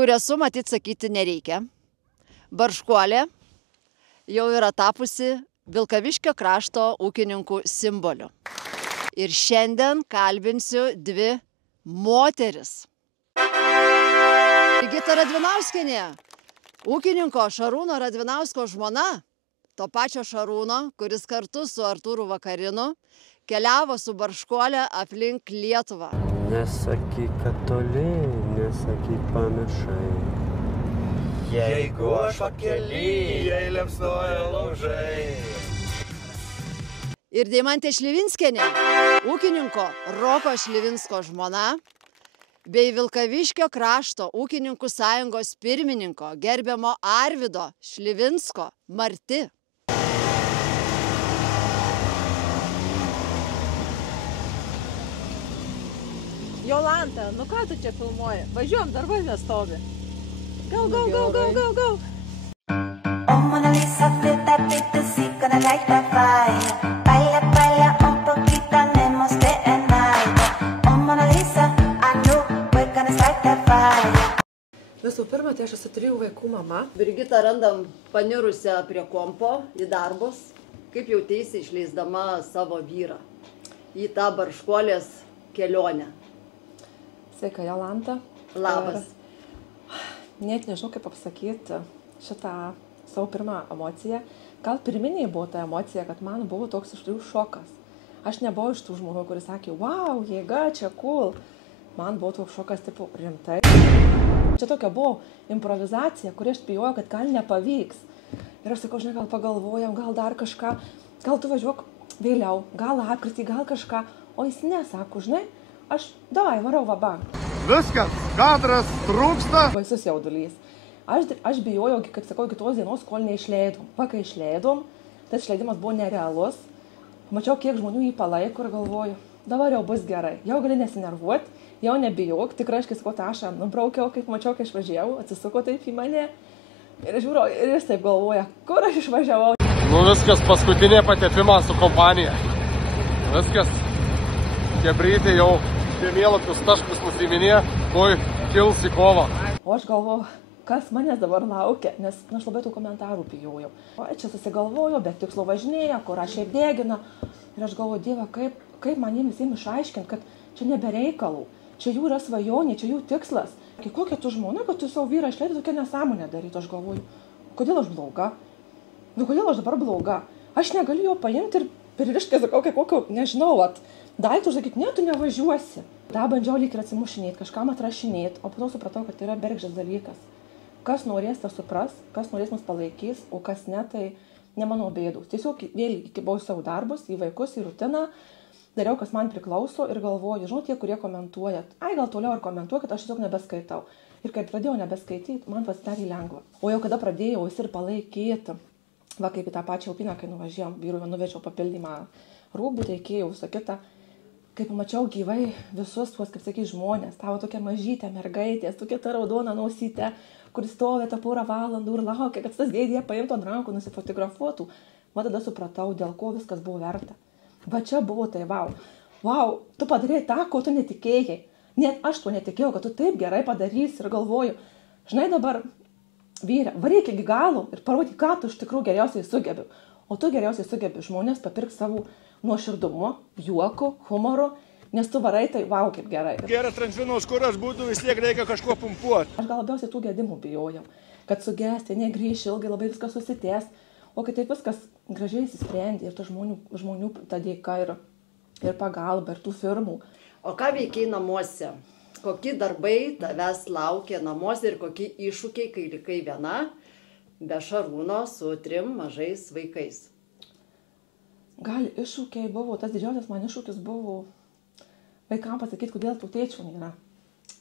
kur esu, matyt, sakyti nereikia. Barškuolė jau yra tapusi Vilkaviškio krašto ūkininkų simboliu. Ir šiandien kalbinsiu dvi moteris. Brigita Radvinauskienė, ūkininko Šarūno Radvinausko žmona, to pačio Šarūno, kuris kartu su Artūru Vakarinu keliavo su Barškuolė aplink Lietuvą. Nesakyk, kad toli, nesakyk, pamiršai. Jeigu aš pakely, jei liepsnoja laužai. Ir Deimantė Šlivinskienė, ūkininko Roko Šlivinsko žmona, bei Vilkaviškio krašto ūkininkų sąjungos pirmininko gerbiamo Arvydo Šlivinsko marti. Jolanta, nu ką tu čia filmuoji? Važiuojam, darbai nestovi. Go, go, go, go, go, go. Oh, Mona Lisa, te sí, gonna light that fire. Baila, baila, un poquito, tenemos de night. Oh, Mona Lisa, I know we're gonna start that fire. Visų pirma, tai aš esu 3 vaikų mama. Brigitą randam panirusią prie kompo į darbus, kaip jauteisi išleisdama savo vyrą į tą Barškuolės kelionę. Sveika, Jolanta. Labas. Net nežinau, kaip apsakyti šitą savo pirmą emociją. Gal pirminiai buvo ta emocija, kad man buvo toks iš tikrųjų šokas. Aš nebuvau iš tų žmonių, kuris sakė, wow, jėga, čia cool. Man buvo toks šokas, tipo, rimtai. Čia tokia buvo improvizacija, kuri aš bijojau, kad gal nepavyks. Ir aš sakau, žinai, gal pagalvojam, gal dar kažką, gal tu važiuok vėliau, gal lapkritį, gal kažką. O jis nesako, žinai, aš davai, varau vaba. Viskas, kadras trūksta. Baisus jaudulys. Aš bijojau, kaip sakau, kitos dienos, kol neišleidom. Va, kai išleidom, tas išleidimas buvo nerealus. Mačiau, kiek žmonių jį palaiko ir galvoju, dabar jau bus gerai. Jau gali nesinervuoti, jau nebijok. Tikrai, aš kai sakau, tašą nubraukiau, kaip mačiau, kai išvažiavau, atsisuko taip į mane. Ir žiūriu, ir jis taip galvoja, kur aš išvažiavau. Nu viskas, paskutinė patepimas su kompanija. Viskas. Kebrytė jau žemėlapius taškus nusiminė, tuoj kils į kovą. O aš galvoju, kas manęs dabar laukia, nes aš labai tų komentarų bijojau. O čia susigalvoju, bet tikslo važinėja, kur aš šiaip degina. Ir aš galvoju, Dieve, kaip man jiems išaiškinti, kad čia nebereikalų, čia jų yra svajonė, čia jų tikslas. Kokia tu žmona, kad tu savo vyrą išleidai tokią nesąmonę daryti, aš galvoju, kodėl aš bloga? Nu, kodėl aš dabar bloga? Aš negaliu jo paimti ir pririšti, sakau, kokio, nežinau, daiktų sakyti, ne, tu nevažiuosi. Da bandžiau lyg ir atsimušinėti, kažkam atrašinėti, o po to supratau, kad tai yra bergždžias dalykas. Kas norės, tas supras, kas norės mus palaikys, o kas ne, tai ne mano bėdų. Tiesiog vėl įkibau savo darbus, į vaikus, į rutiną, dariau, kas man priklauso ir galvoju, žinau, tie, kurie komentuojat, gal toliau ir komentuoju, kad aš tiesiog nebeskaitau. Ir kai pradėjau nebeskaityti, man pasidarė lengva. O jau kada pradėjau jis ir palaikyti, va kaip į tą pačią upiną, kai nuvažiavom, vyrui nuvežiau papildymą rūbų, reikėjo visą kitą. Kai pamačiau gyvai visus tuos, kaip sakai, žmonės, tavo tokia mažytė mergaitė, tokia ta raudona nausytė, kuris stovė tą porą valandų ir laukia, kad tas dėdė paimtų ant rankų, nusifotografuotų. Va tada supratau, dėl ko viskas buvo verta. Va čia buvo tai, wow, tu padarėjai tą, ko tu netikėjai. Net aš to netikėjau, kad tu taip gerai padarysi ir galvoju, žinai dabar, vyre, varyk iki galo ir parodyk, ką tu iš tikrųjų geriausiai sugebi. O tu geriausiai sugebi žmonės papirkti savo nuoširdumu, juoku, humoru, nes tu varai tai, wow, kaip gerai. Geras transvinos kuras būtų, vis tiek reikia kažko pumpuoti. Aš gal labiausiai tų gedimų bijojau, kad sugesti, negrįš ilgai, labai viskas susitęs, o kai taip viskas gražiai įsisprendė ir tų žmonių ta dėka ir pagalba ir tų firmų. O ką veikiai namuose? Kokie darbai tavęs laukia namuose ir kokie iššūkiai, kai likai viena, be Šarūno su 3 mažais vaikais? Gal iššūkiai buvo, tas didžiausias man iššūkis buvo vaikams pasakyti, kodėl tų tėčių nėra.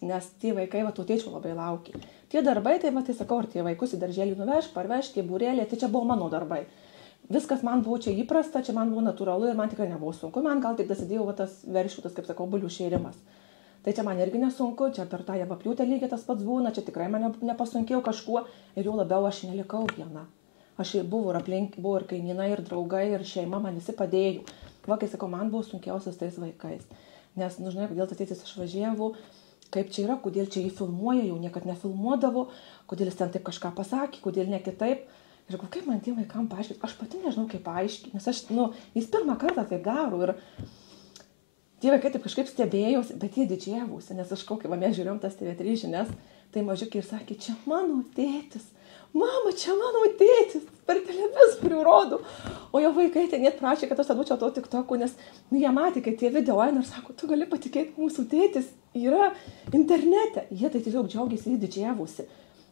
Nes tie vaikai, tų tėčių labai laukia. Tie darbai, tai sakau, ar tie vaikus į darželį nuvežk, parvežk, tie būrėlė, tai čia buvo mano darbai. Viskas man buvo čia įprasta, čia man buvo natūralu ir man tikrai nebuvo sunku. Man gal tik dasidėjo tas veršiutas, kaip sakau, bulių šėrimas. Tai čia man irgi nesunku, čia per tą javapjūtę lygiai tas pats būna, čia tikrai man nepasunkėjo kažkuo ir jau labiau aš nelikau viena. Aš buvau ir aplink, buvo ir kaimynai, ir draugai, ir šeima, man visi padėjo. Va, kai sakau, man buvo sunkiausias tais vaikais. Nes, žinai, kodėl tas tėtis išvažiavo, kaip čia yra, kodėl čia jį filmuoja, jau niekad nefilmuodavo, kodėl jis ten taip kažką pasakė, kodėl ne kitaip. Ir sakau, kaip man tiem vaikam paaiškinti, aš pati nežinau, kaip paaiškinti, nes aš, jis pirmą kartą taip daro ir tie vaikai taip kažkaip stebėjosi, bet jie didžiavosi, nes aš kokį, mes žiūrėjom tas TV3 žinias, tai mažiukai ir sakė, čia mano tėtis, mama, čia mano tėtis, per televizorių rodo. O jo vaikai tai net prašė, kad aš atbučiau to TikTok'u, nes jie matė, kad tie video eina ir sako, tu gali patikėti, mūsų tėtis yra internete. Jie tai tiesiog džiaugiasi, jie didžiavosi.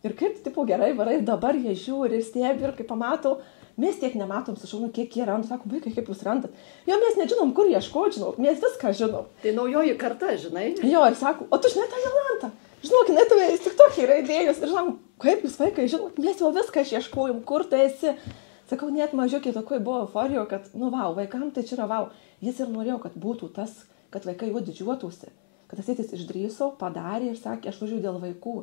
Ir kaip, tipo, gerai varai, dabar jie žiūri ir stebi ir kai pamato, mes tiek nematom su Šarūnu, kiek jie randa, sako, vaikai, kaip jūs randat. Jo, mes nežinom, kur ieškoti, žinau, mes viską žinom. Tai naujoji karta, žinai. Jo, ir sako, o tu žinai tą Jolantą. Žinok, net tave jis tik tokie yra idėjus. Ir žinau, kaip jūs vaikai, žinot, mes jau viską ieškojom, kur tai esi. Sakau, net mažiukiai tokioj buvo euforijo, kad, vaikam tai čia yra vau. Jis ir norėjo, kad būtų tas, kad vaikai juo didžiuotųsi. Kad tas tėtis išdrįso, padarė ir sakė, aš važiuoju dėl vaikų.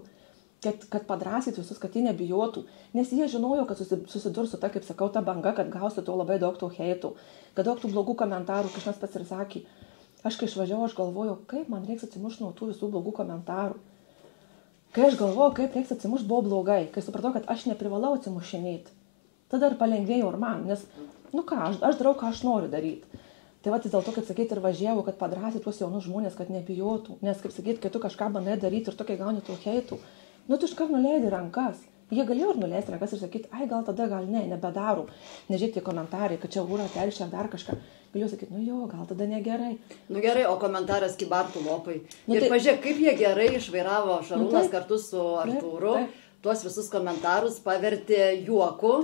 Kad padrasyt visus, kad jie nebijotų. Nes jie žinojo, kad susidurs su ta, kaip sakau, ta banga, kad gausi to labai daug to heitų, kad daug tų blogų komentarų, kažkas pats ir sakė. Aš kai išvažiavau, aš galvojau, kaip man reiks atsimušti nuo tų visų blogų komentarų. Kai aš galvojau, kaip reiks atsimušti, buvo blogai. Kai supratau, kad aš neprivalau atsimušinėti. Tada ir palengvėjo ir man, nes, aš darau, ką aš noriu daryti. Tai va, dėl to, kad sakyti, ir važiavau, kad padrasyt tuos jaunus žmonės, kad nebijotų. Nes, kaip sakyti, kai tu kažką bandai daryti ir tokia gauni to heitų, tu iškart nuleidi rankas. Jie galėjo ir nuleisti rankas ir sakyti, ai, gal tada, gal ne, nebedarom. Nežiūrėti komentarai, kad čia ūra telšia ar dar kažką. Galėjau sakyti, gal tada negerai. Gerai, o komentaras Kybartų lopai. Ir pažiūrėk, kaip jie gerai išvairavo Šarūnas kartu su Artūru. Tuos visus komentarus pavertė juoku.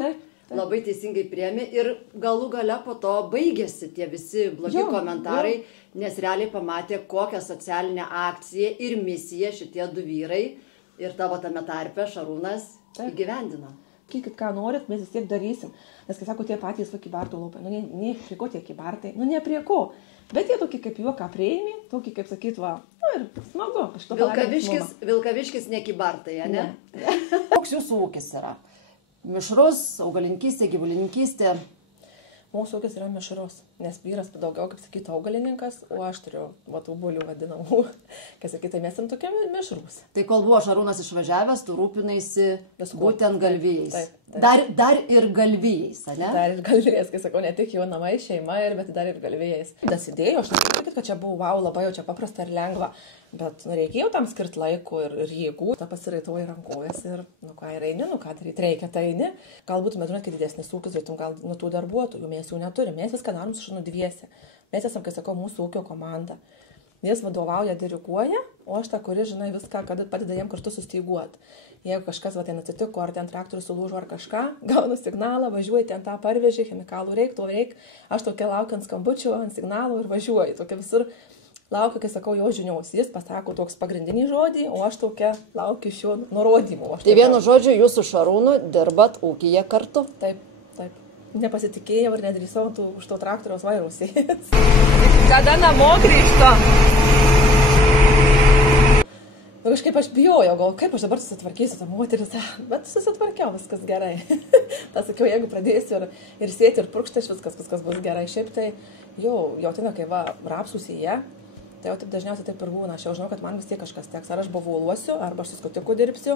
Labai teisingai priėmė ir galų gale po to baigėsi tie visi blogi komentarai, nes realiai pamatė, kokią socialinę akciją ir misiją šitie du vyrai ir tavo tame tarpe Šarūnas įgyvendino. Sakykit, ką norit, mes vis tiek darysim. Nes, kai sako, tie patys Kybartų lopai, ne prie ko tie Kybartai, ne prie ko. Bet jie tokį kaip juoką prieimė, tokį kaip sakyt, ir smagu. Vilkaviškis ne Kybartai, ne? Koks jūsų ūkis yra? Mišrus, augalininkystė, gyvulininkystė? Mūsų ūkis yra mišrus, nes vyras daugiau, kaip sakyti, augalininkas, o aš turiu obuolių vadinamų, kai sakyti, tai mes esam tokie mišrus. Tai kol buvo Šarūnas išvažiavęs, tu rūpinaisi būtent galvijais. Dar ir galvijais, ne? Dar ir galvijais, kai sakau, ne tik jo namai, šeima, bet dar ir galvijais. Dasidėjau, aš nesakyti, kad čia buvo labai jau čia paprasta ir lengva, bet reikėjo tam skirti laiko ir jėgų. Ta pasiraitoji rankojas ir, ką ir eini, ką daryti reikia, tai eini. Galbūt, žinot, kai didesnis ūkis, žaitum gal nuo tų darbuotojų, mes jų neturim, mes viską darom su Šarūnu dviese. Mes esam, kai sakau, mūsų ūkio komanda. Jis vadovauja, diriguoja, o aš ta, kuri, žinai, viską, kad padeda jiem kartu sustyguoti. Jeigu kažkas ten atsitiko, ar ten traktorius sulūžo ar kažką, gaunu signalą, važiuoju ten tą parvežį, chemikalų reik, aš tokia laukiu ant skambučių, ant signalų ir važiuoju. Tokia visur laukiu, kai sakau, jo žinios. Jis pasako toks pagrindinį žodį, o aš tokia laukiu iš jo nurodymų. Tai vienu žodžiu, jūs su Šarūnu dirbat ūkyje kartu? Taip. Nepasitikėjau ir nedrįsau už to traktoriaus vairus. Kada namo grįžto? Kažkaip aš bijojau, gal kaip aš dabar susitvarkysiu tą moteris, bet susitvarkiau, viskas gerai. Pasakiau, jeigu pradėsiu ir sėti ir purkšti, viskas bus gerai. Šiaip tai jau tina, kai rapsų sėja, tai jau taip dažniausiai taip ir būna. Aš jau žinau, kad man vis tiek kažkas teks. Ar aš bavuluosiu, arba aš su skutiku dirbsiu,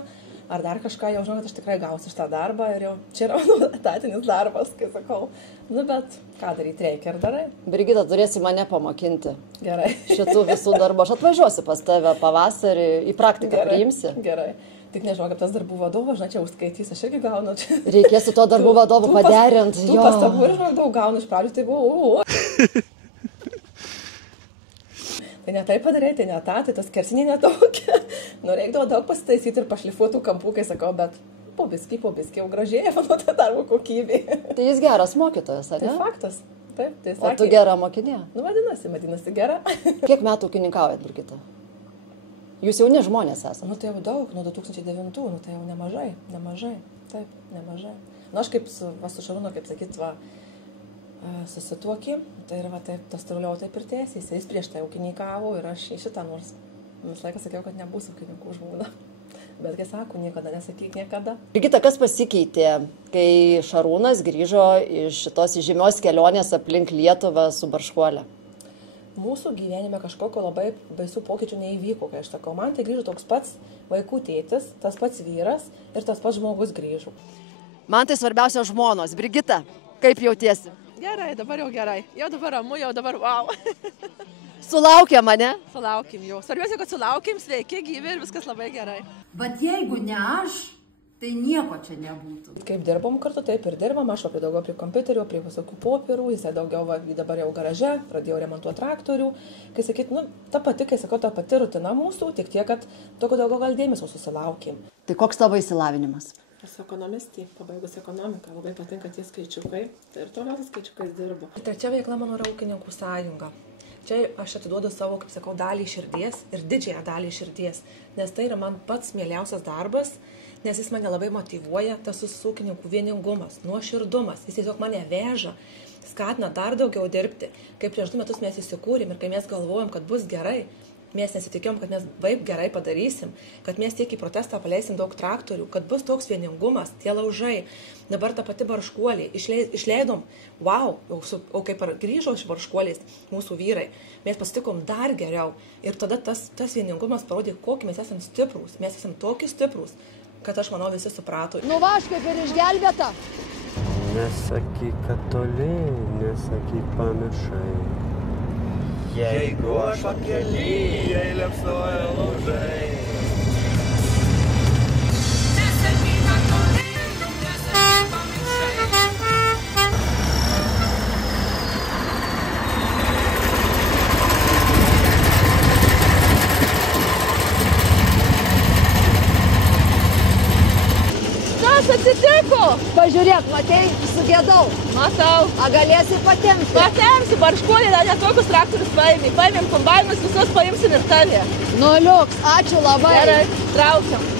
ar dar kažką, jau žinau, kad aš tikrai gausiu šitą darbą ir jau čia yra etatinis darbas, kai sakau. Bet ką daryti reikia ir darai. Brigita, turėsi mane pamokinti. Gerai. Šitų visų darbų. Aš atvažiuosiu pas tave pavasarį, į praktiką priimsi. Gerai. Tik nežinau, kaip tas darbų vadovas, žinai, čia užskaitys, aš irgi gaunu. Reikės su to darbų vadovu paderinti. Tu pastabų ir daug gaunu iš pradžių, tai buvo. Tai ne taip padarė, tai ne tą, tai tas kersinė netokia. Reikdavo daug pasitaisyti ir pašlifuotų kampų, kai sakau, bet po biskį jau gražėja, manau, ta darbo kokybė. Tai jis geras mokytojas, ar ne? Tai faktas. Taip, tai sakė. O tu gera mokinė? Vadinasi gera. Kiek metų ūkininkaujat, Brigita? Jūs jauni žmonės esate? Tai jau daug, nuo 2009, tai jau nemažai. Taip, nemažai. Aš kaip su Šarūnu, kaip sakyt, susituokė, tai ir taip, tas toliau taip ir tęsės. Jis prieš tai ūkininkavo ir aš į šitą, nors visą laiką sakiau, kad nebus ūkininkų žmona. Bet, kai sako, niekada nesakyk niekada. Brigita, kas pasikeitė, kai Šarūnas grįžo iš šitos žymios kelionės aplink Lietuvą su Barškuole? mūsų gyvenime kažkokio labai baisių pokyčių neįvyko, kai aš sakau, man tai grįžo toks pats vaikų tėtis, tas pats vyras ir tas pats žmogus grįžo. Man tai svarbiausia žmonos. Brigita, kaip jautiesi? Gerai, dabar jau gerai. Jau dabar ramu, jau dabar wow. Sulaukė mane? Sulaukim jau. Svarbiausia, kad sulaukim, sveiki, gyvi ir viskas labai gerai. Bet jeigu ne aš, tai nieko čia nebūtų. Kaip dirbom kartu, taip ir dirbam, aš daugiau prie kompiuterio, prie visokių popierų, jisai daugiau dabar jau garaže, pradėjau remontuoti traktorių. Kai sakyt, ta pati rutina mūsų, tik tiek, kad tokio daugiau gal dėmesio susilaukėm. Tai koks tavo išsilavinimas? Esu ekonomistė, pabaigus ekonomiką, labai patinka tie skaičiukai, tai ir toliau skaičiukais dirbu. Trečia veikla mano yra ūkininkų sąjunga. Čia aš atiduodu savo, kaip sakau, dalį širdies ir didžiąją dalį širdies, nes tai yra man pats mieliausias darbas, nes jis mane labai motyvuoja, tas ūkininkų vieningumas, nuoširdumas, jis tiesiog mane veža, skatina dar daugiau dirbti. Kai prieš 2 metus mes įsikūrėm ir kai mes galvojom, kad bus gerai, mes nesitikėjom, kad mes taip gerai padarysim, kad mes tiek į protestą paleisim daug traktorių, kad bus toks vieningumas, tie laužai. Dabar ta pati Barškuolė, išleidom, wow, o kaip grįžo iš Barškuolės mūsų vyrai, mes pasitikom dar geriau. Ir tada tas vieningumas parodė, kokį mes esam stiprūs. Mes esam tokie stiprūs, kad aš manau visi suprato. Nu va, aš kaip ir išgelbėta. Nesakyk, kad toli, nesakyk, pamiršai. Jeigu aš pakely, jei liepsnoja laužai. Kas atsitiko? Pažiūrėk, matei, sugėdau. Matau. A galėsi patempti? Patempsi, Barškuolė, net tokius traktorius paėmė. Paėmėm kombainus, visus paimsim ir tavė. Nu liuks, ačiū labai. Gerai, traukiam.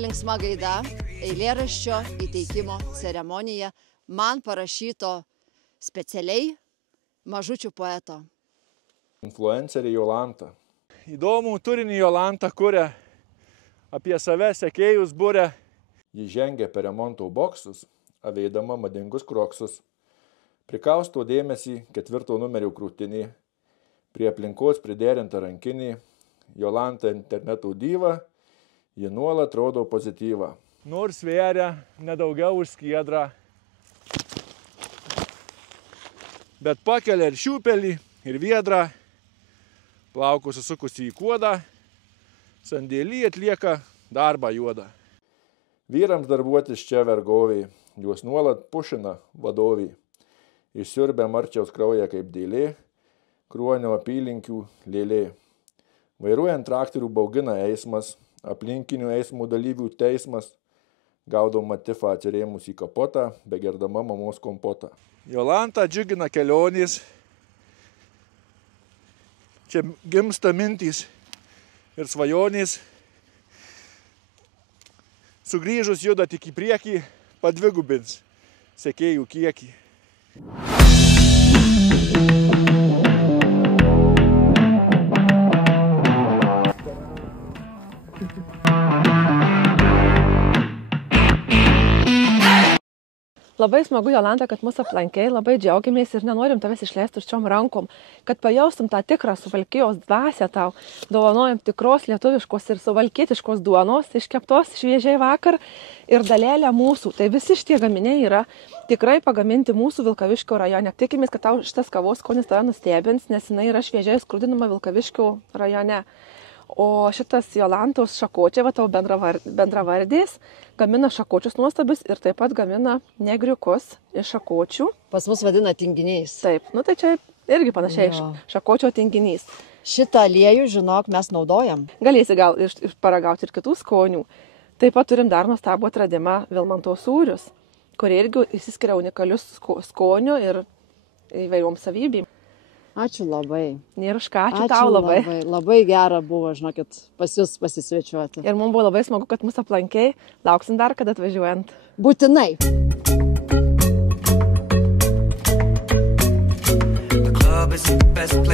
Linksma gaida, eilėraščio įteikimo ceremonija man parašyto specialiai mažučių poeto. Influencerė Jolanta. Įdomų turinį Jolanta kuria, apie save sekėjus būrė. Ji žengia per remonto boksus, aveidama madingus kroksus. Prikausto dėmesį 4 numerio krūtinį, prie aplinkos priderinta rankinį. Jolanta interneto dyva, ji nuolat rodo pozityvą. Nors sveria nedaugiau už skiedrą, bet pakelia ir šiupelį, ir viedrą, plaukus susukusi į kuodą, sandėlį atlieka darbą juodą. Vyrams darbuotis čia vergoviai, juos nuolat pušina vadoviai. Išsiurbia marčiaus kraują kaip dėlė, Kruonio apylinkių lėlė. Vairuojant traktorių baugina eismas, aplinkinių eismų dalyvių teismas, gaudoma tifą atsirėmus į kapotą, begerdama mamos kompotą. Jolanta džiugina kelionės, čia gimsta mintys ir svajonės. Sugrįžus juda tik į priekį, padvigubins sekėjų kiekį. Labai smagu, Jolanta, kad mus aplankei, labai džiaugiamės ir nenorim tavęs išleisti tuščiom rankom, kad pajaustum tą tikrą Suvalkijos dvasią tau, dovanojam tikros lietuviškos ir suvalkietiškos duonos, iškeptos šviežiai vakar ir dalelę mūsų. Tai visi šitie gaminiai yra tikrai pagaminti mūsų Vilkaviškio rajone. Tikimės, kad tau šitas kavos skonis tave nustebins, nes jinai yra šviežiai skrudinama Vilkaviškio rajone. O šitas Jolantos šakočiai, va tau bendravardės, gamina šakočius nuostabius ir taip pat gamina negriukus iš šakočių. Pas mus vadina tinginiais. Taip, nu tai čia irgi panašiai šakočio tinginys. Šitą aliejų, žinok, mes naudojam. Galėsi gal paragauti ir kitų skonių. Taip pat turim dar nuostabų atradimą Vilmanto sūrius, kurie irgi įsiskiria unikalius skonių ir įvairiom savybėm. Ačiū labai. Ir už ką, ačiū tau labai. Labai gera buvo, žinokit, pas jūs pasisvečiuoti. Ir mums buvo labai smagu, kad mus aplankiai. Lauksim dar, kad atvažiuojant. Būtinai. The club is the best place.